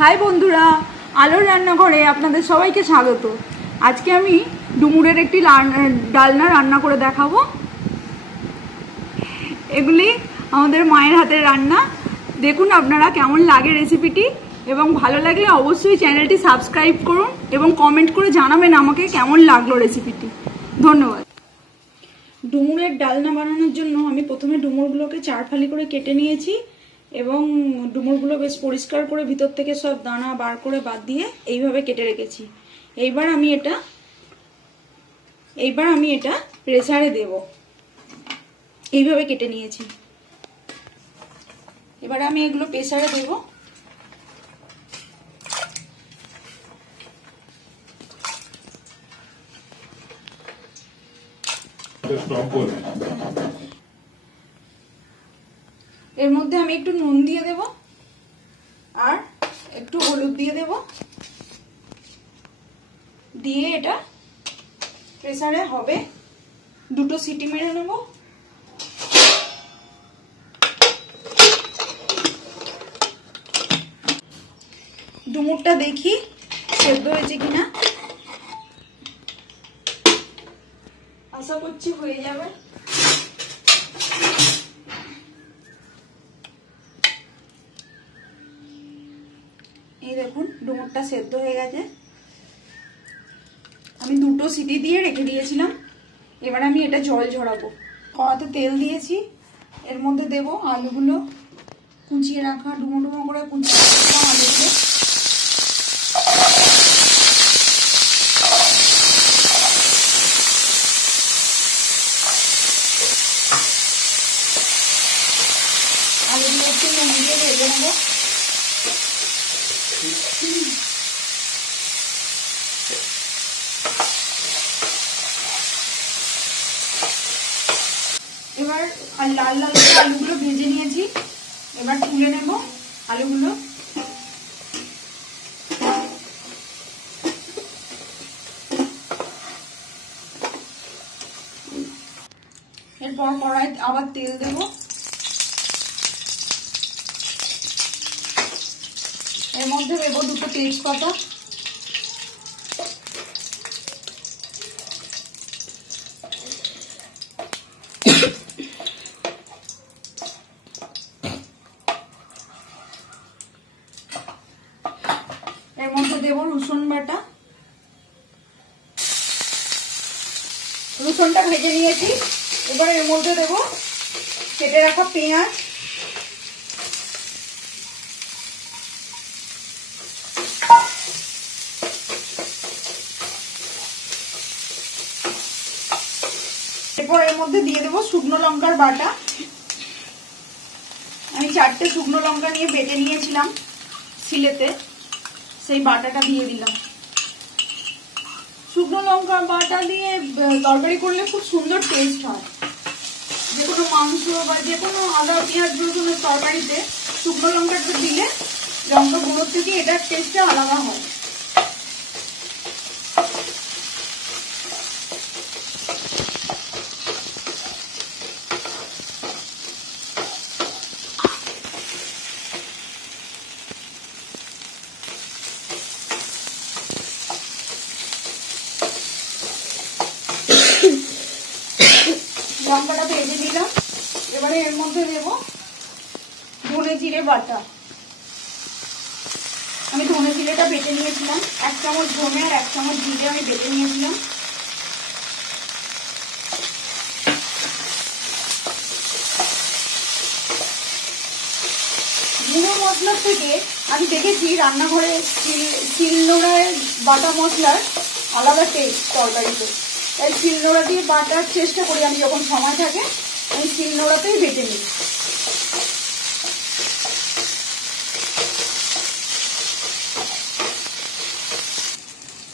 High বন্ধুরা, আলোর রান্নাঘরে আপনাদের সবাইকে স্বাগত। আজকে আমি ডুমুরের একটি ডালনা রান্না করে দেখাবো। এগুলি আমাদের মায়ের হাতের রান্না। দেখুন আপনারা কেমন লাগে রেসিপিটি, এবং ভালো লাগলে অবশ্যই চ্যানেলটি সাবস্ক্রাইব করুন এবং কমেন্ট করে জানাবেন আমাকে কেমন লাগলো রেসিপিটি। ধন্যবাদ। ডুমুরের ডালনা বানানোর জন্য আমি প্রথমে ডুমুরগুলোকে 4 ফালি করে কেটে নিয়েছি এবং ডুমুরগুলো বেশ পরিষ্কার করে ভিতর থেকে সব দানা বার করে বাদ দিয়ে এইভাবে কেটে রেখেছি। এইবার আমি এটা প্রেসারে দেব। এইভাবে কেটে নিয়েছি। এবার আমি এগুলো প্রেসারে দেব। এর মধ্যে আমি একটু নুন দিয়ে দেব আর একটু হলুদ দিয়ে দেব, দিয়ে এটা প্রেসারে হবে। 2টো সিটি মেরে নেব। ডুমুরটা দেখি সেদ্ধ হয়েছে কিনা, আশা করছি হয়ে যাবে। এই দেখুন ডুমুরটা সেদ্ধ হয়ে গেছে। আমি 2টো সিটি দিয়ে রেখে দিয়েছিলাম। এবার আমি এটা জল ঝরাবো। কড়াতে তেল দিয়েছি, এর মধ্যে দেব আলুগুলো, কুচিয়ে রাখা ডুমো ডুমো করে কুচিয়ে রাখা আলুগুলো। আলুগুলো একটু নুন দিয়ে ভেজে নেবো। এবার লাল লাল করে আলুগুলো ভেজে নিয়েছি, এবার তুলে নেব আলুগুলো। এরপর কড়াইতে আবার তেল দেব। এর মধ্যে দেব 2টো তেজপাতা, এর মধ্যে দেব রসুন বাটা। রসুনটা ভেজে নিয়েছি। এবার এর মধ্যে দেব কেটে রাখা পেঁয়াজ, এরপর এর মধ্যে দিয়ে দেব শুকনো লঙ্কার বাটা। আমি 4টে শুকনো লঙ্কা নিয়ে বেটে নিয়েছিলাম শিলেতে, সেই বাটাটা দিয়ে দিলাম। শুকনো লঙ্কা বাটা দিয়ে তরকারি করলে খুব সুন্দর টেস্ট হয়। যে কোনো মাংস বা যে কোনো আদা পেঁয়াজ রসুনের তরকারিতে শুকনো লঙ্কাটা দিলে লঙ্কা গুঁড়োর থেকে এটার টেস্টটা আলাদা হয়। লঙ্কাটা ভেজে নিলাম। এবারে এর মধ্যে দেব ধনে জিরে বাটা। আমি ধনে জিরেটা বেটে নিয়েছিলাম, 1 চামচ ধনে আর 1 চামচ জিরে আমি বেটে নিয়েছিলাম। গুঁড়ো মশলার থেকে আমি দেখেছি রান্নাঘরে শিলনোড়ায় বাটা মশলার আলাদা টেস্ট তরকারিতে, তাই শিলনোড়া দিয়ে বাটার চেষ্টা করি। আমি যখন সময় থাকে আমি শিলনোড়াতেই বেটে নিই।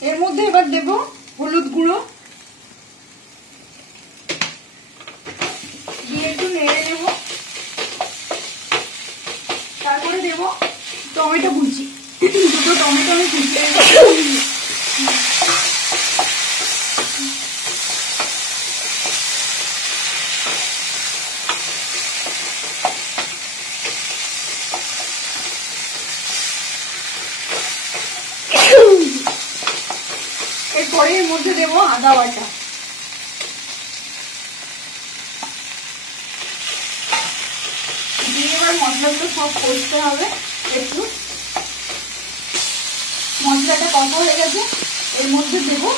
এর মধ্যে এবার দেব হলুদ গুঁড়ো, দিয়ে একটু নেড়ে নেব। তারপরে দেব টমেটো কুচি। 2টো টমেটো আমি কুচিয়ে এরপরে এর মধ্যে দেবো আদা বাটা। দিয়ে এবার মশলাগুলো সব কষতে হবে একটু। মশলাটা কষা হয়ে গেছে, এর মধ্যে দেবো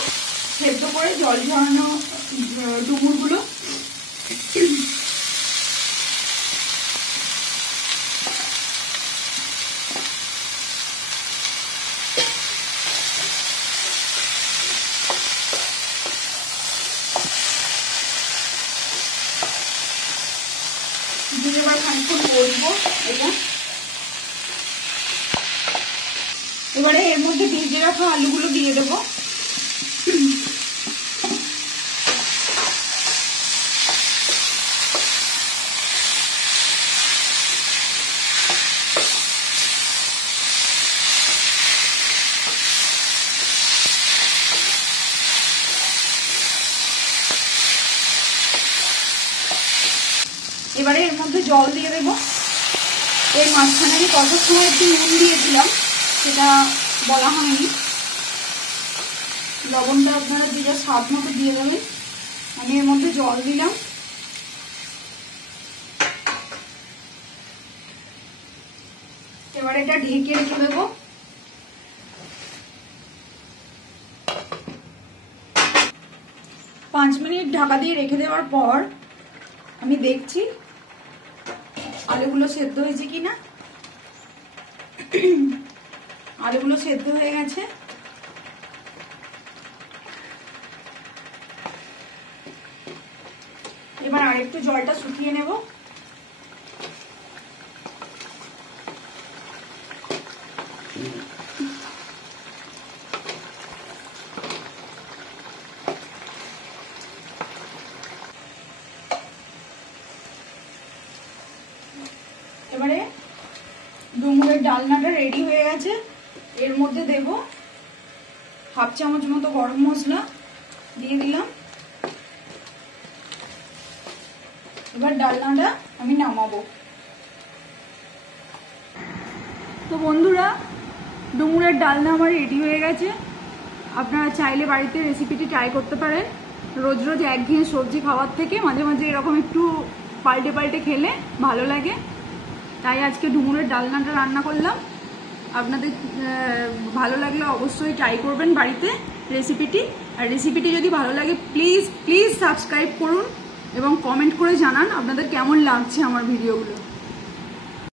সেদ্ধ করে জল ঝরানো ডুমুরগুলো। দিয়ে এবার খানিকক্ষণ কষবো এটা। এবারে এর মধ্যে ভেজে রাখা আলুগুলো দিয়ে দেবো। এবারে এর মধ্যে জল দিয়ে দেবো। এর মাঝখানে আমি কষার সময় একটু নুন দিয়েছিলাম, সেটা বলা হয়নি। লবণটা আপনারা যে যা স্বাদ মতো দিয়ে দেবেন। আমি এর মধ্যে জল দিলাম। এবার এটা ঢেকে রেখে দেবো। পাঁচ মিনিট ঢাকা দিয়ে রেখে দেওয়ার পর আমি দেখছি আলুগুলো সেদ্ধ হয়েছে কিনা। আলুগুলো সেদ্ধ হয়ে গেছে। এবার আরেকটু জলটা শুকিয়ে নেব। এবারে ডুমুরের ডালনাটা রেডি হয়ে গেছে। এর মধ্যে দেব হাফ চামচ মতো গরম মশলা দিয়ে দিলাম। এবার ডালনাটা আমি নামাবো। তো বন্ধুরা, ডুমুরের ডালনা আমার রেডি হয়ে গেছে। আপনারা চাইলে বাড়িতে রেসিপিটি ট্রাই করতে পারেন। রোজ রোজ একঘেয়ে সবজি খাওয়ার থেকে মাঝে মাঝে এরকম একটু পাল্টে পাল্টে খেলে ভালো লাগে। তাই আজকে ডুমুরের ডালনাটা রান্না করলাম। আপনাদের ভালো লাগলে অবশ্যই ট্রাই করবেন বাড়িতে রেসিপিটি। আর রেসিপিটি যদি ভালো লাগে প্লিজ প্লিজ সাবস্ক্রাইব করুন এবং কমেন্ট করে জানান আপনাদের কেমন লাগছে আমার ভিডিওগুলো।